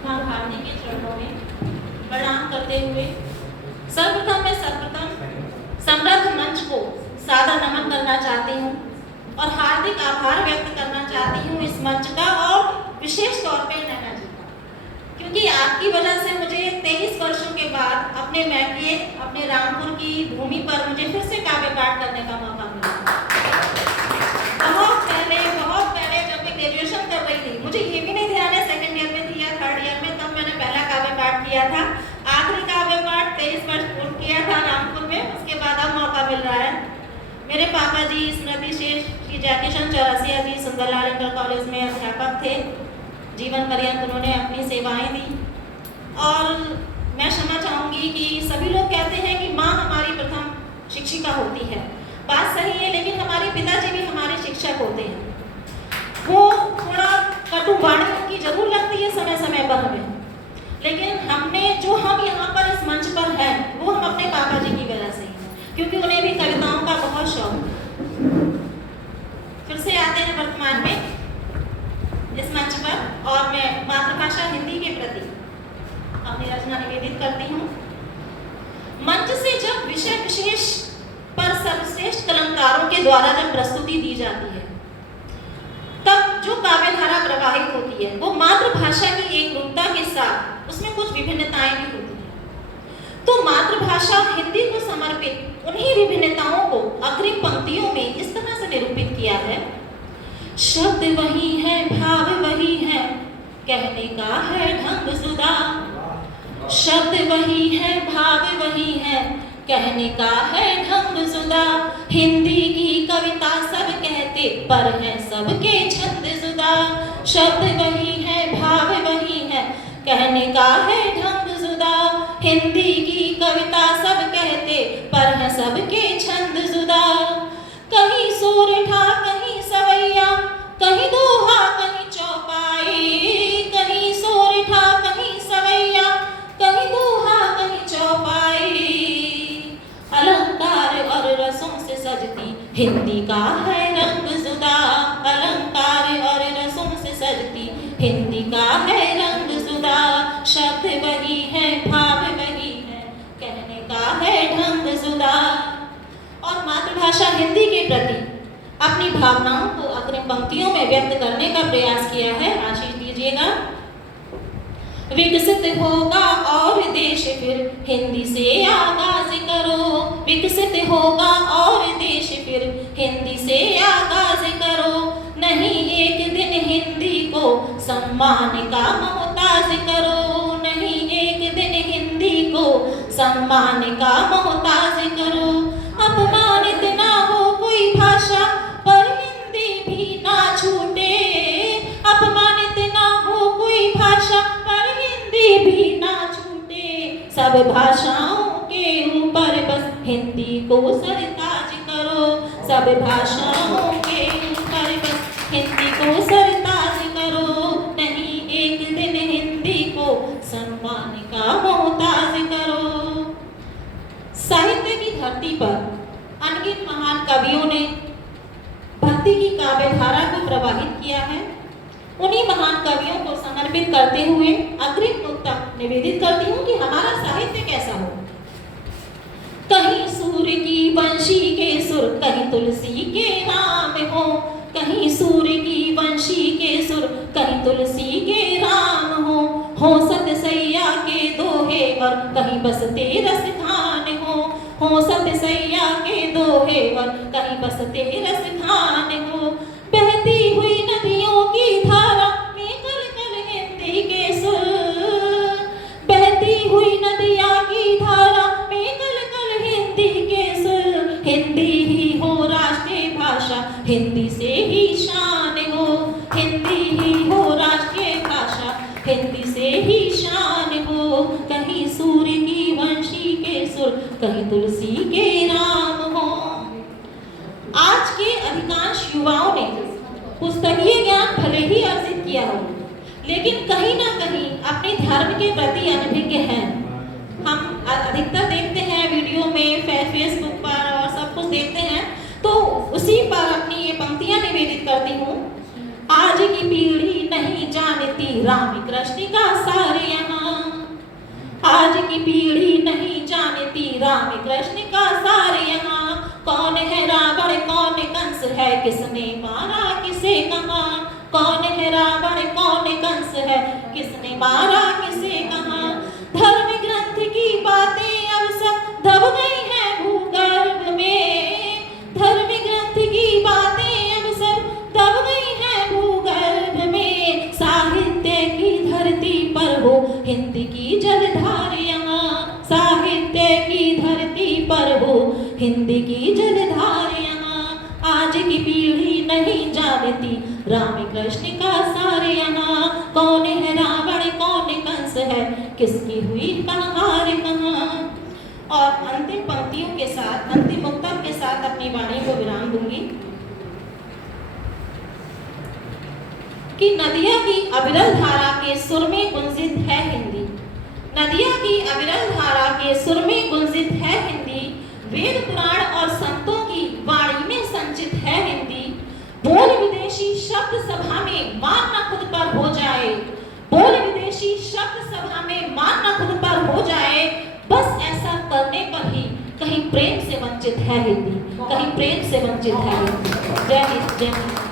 माँ भारती के चरणों में प्रणाम करते हुए सर्वप्रथम मैं समृद्ध मंच को सादर नमन करना चाहती हूँ और हार्दिक आभार व्यक्त करना चाहती हूँ इस मंच का, और विशेष तौर पे नैना जी का, क्योंकि आपकी वजह से मुझे 23 वर्षों के बाद अपने मैके अपने रामपुर की भूमि पर मुझे फिर से काव्य पाठ करने का मौका मिला। बहुत पहले जब मैं ग्रेजुएशन कर रही थी, मुझे ये भी नहीं ध्यान है सेकंड ईयर में थी या थर्ड ईयर में, तब मैंने पहला काव्य पाठ किया था। आखिरी काव्य पाठ 23 वर्ष पूर्ण किया था रामपुर में, उसके बाद अब मौका मिल रहा है। मेरे पापा जी स्मृति शेष श्री जयकिशन चौरसिया जी सुंदरलाल इंटर कॉलेज में अध्यापक थे। जीवन पर्यंत उन्होंने अपनी सेवाएं दी, और मैं क्षमा चाहूँगी कि सभी लोग कहते हैं कि माँ हमारी प्रथम शिक्षिका होती है। बात सही है, लेकिन हमारे पिताजी भी हमारे शिक्षक होते हैं। वो थोड़ा कटु वाणी उनकी जरूर लगती है समय समय पर हमें, लेकिन हम यहाँ पर इस मंच पर हैं वो हम अपने पापा जी की वजह से हैं, क्योंकि उन्हें भी कविताओं का बहुत शौक। फिर से आते हैं वर्तमान में इस मंच पर, और मैं मातृभाषा हिंदी के प्रति अपनी रचना निवेदित करती हूँ। मंच से जब विषय विशेष पर सर्वश्रेष्ठ कलमकारों के द्वारा जब प्रस्तुति दी जाती है, तब जो काव्य धारा प्रवाहित होती है वो मातृभाषा की एक रूपता के साथ उसमें कुछ विभिन्नताएं भी होती हैं। तो मातृभाषा हिंदी को समर्पित उन्हीं विभिन्नताओं को अग्रिम पंक्तियों में इस तरह से निरूपित किया है। शब्द वही है, भाव वही है, कहने का है ढंग जुदा। शब्द वही है, भाव वही है, कहने का है ढंग जुदा। हिंदी की कविता सब कहते पर है सबके छंद जुदा। शब्द वही है, भाव वही है, कहने का है ढंग जुदा। हिंदी की कविता सब कहते पर है सबके छंद जुदा। कहीं सोरठा कहीं सवैया, कहीं दोहा कहीं चौपाई। कहीं सोरठा कहीं सवैया, कहीं दोहा कहीं चौपाई। अलंकार और रसों से सजती हिंदी का है रंग जुदा। अलंकार और रसों से सजती हिंदी का है रंग जुदा। शब्द वही है, भाव वही है, कहने का है ढंग जुदा। और मातृभाषा हिंदी के प्रति अपनी भावनाओं को अग्रिम पंक्तियों में व्यक्त करने का प्रयास किया है। आशीष दीजिएगा। विकसित होगा और देश फिर हिंदी से आगाज करो। विकसित होगा और देश फिर हिंदी से आगाज करो। नहीं एक दिन हिंदी को सम्मान का मोहताज करो। नहीं एक दिन हिंदी को सम्मान का मोहताज करो। अपमानित ना हो कोई भाषा पर हिंदी भी ना छूटे। अपमानित ना हो कोई भाषा भी ना छूटे। सब भाषाओं के ऊपर बस हिंदी को सरताज करो। सब भाषाओं के ऊपर बस हिंदी को सरताज करो। नहीं एक दिन हिंदी को सम्मान का मोहताज करो। साहित्य की धरती पर अनगिनत महान कवियों ने भक्ति की काव्य धारा को प्रवाहित किया है। उन्हीं महान कवियों को समर्पित करते हुए अग्रिम नुक्ता निवेदित करती हूँ कि हमारा साहित्य कैसा हो। कहीं सूर्य की वंशी के सुर, कहीं तुलसी के नाम हो। कहीं सूर्य की वंशी के सुर, कहीं तुलसी के राम हो सत सैया के दोहे और कहीं बसते रस खान हो सत सैया के दोहे और कहीं बसते रस खान हो। बहती हुई नदियों की धारा में कल कल हिंदी के सुर। बहती हुई नदियाँ की धारा में कल कल हिंदी के सुर। हिंदी ही हो राष्ट्रीय भाषा, हिंदी से ही शान हो। हिंदी ही हो राष्ट्रीय भाषा, हिंदी से ही शान हो। कहीं सूर्य की वंशी के सुर, कहीं तुलसी के राम हो। आज के अधिकांश युवाओं ने पुस्तकीय ज्ञान भले ही अर्जित किया हो, लेकिन कहीं ना कहीं अपने धर्म के प्रति अनभिज्ञ हैं। हम अधिकतर देखते हैं वीडियो में, फेसबुक पर और सब कुछ देखते हैं, तो उसी पर अपनी ये पंक्तियां निवेदित करती हूँ। आज की पीढ़ी नहीं जानती राम कृष्ण का सार की पीढ़ी नहीं जानती राम कृष्ण का सार यहाँ। कौन है रावण कौन कंस है, किसने मारा किसे कहा। कौन है रावण कौन कंस है, किसने मारा किसे कहा। धर्म ग्रंथ की बातें अब सब दब गई हैं भूगर्भ में। धर्म ग्रंथ की बातें अब सब दब गई हैं भूगर्भ में। साहित्य की धरती पर हो हिंदी की जलधार यहाँ। साहित्य की धरती पर हो हिंदी की जलधार यहाँ। आज की पीढ़ी नहीं जानती राम कृष्ण का सार यहाँ। कौन है रावण कौन कंस है, किसकी हुई कहार कहाँ। और अंतिम पंक्तियों के साथ, अंतिम मुक्तक के साथ अपनी वाणी को विराम दूंगी कि नदिया की अविरल धारा के सुर में गुंजित है हिंदी। नदिया की अविरल धारा के सुर में गुंजित है हिंदी। वेद पुराण और संतों की वाणी में संचित है हिंदी। बोल विदेशी शब्द सभा में मान न खुद पर हो जाए। बोल विदेशी शब्द सभा में मान न खुद पर हो जाए। बस ऐसा करने पर ही कहीं प्रेम से वंचित है हिंदी, कहीं प्रेम से वंचित है हिंदी। जय हिंद, जय हिंद।